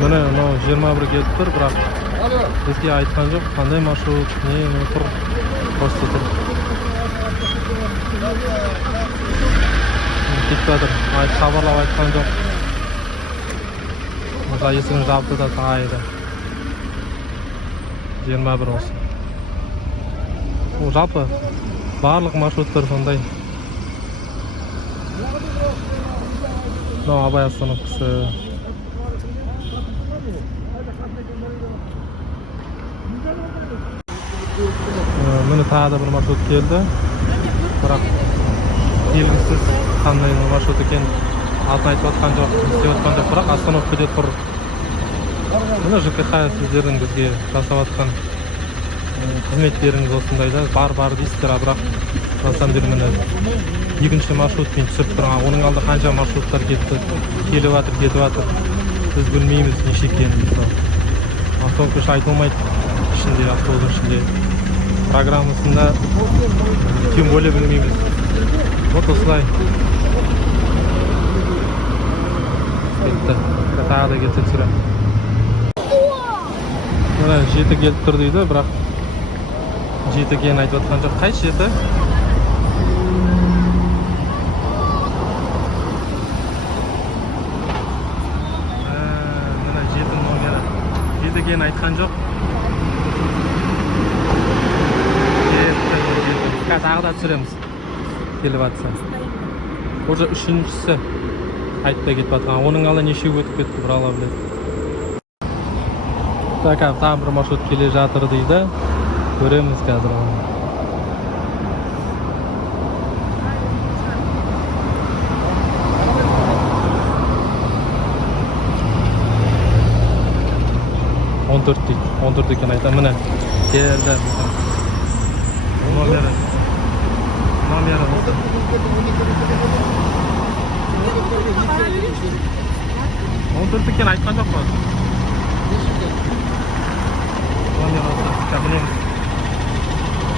Mana 21 kelib tur, biroq bizga aytgan yo'q, qanday marshrut, nima tur, boshqa tur. Ketdim. Xabarlab aytgan yo'q. Mesela esini jabdı da sahaydı. 21 olsun. O жалпы барлық маршруттар сондай. Абай остановкасы. Міне тағы да бір маршрут келді. Бірақ белгісіз қандай маршрут екен. Атын айтып отқан жоқ, істеп отқан жоқ, бірақ остановкада тұр. Міне ЖКХ сіздердің бізге жасап отқан қызметтеріңіз осындайда бар дейсіздер, бірақ на самом деле міне екінші маршрутпен түсіп тұрған. Оның алды қанша маршруттар кетіп жатыр. Біз білмейміз неше екенін. Остановка айтылмайды ішінде, автобустың ішінде. Программасында тем более білмейміз. Вот осылай. Кетті. Тағы да кетсе түсірем. Мына 7 келіп тұр дейді, бірақ 7 екенін айтып отқан жоқ. Қайсы 7? Мына 7 номері. 7 екенін айтқан жоқ. Тағы да түсіреміз. Келіп атса. Уже 3-шісі айтта кетіп атқан. Оның ала неше өтіп кетті, бір ала біледі. Так, тағы бір маршрут келе жатыр дейді. Көреміз қазір. Он төрт дейді. 14 екен айтам. Міне келді. Номері осы. 14 екен айтқан жоқ па? Номер осы. Білеміз.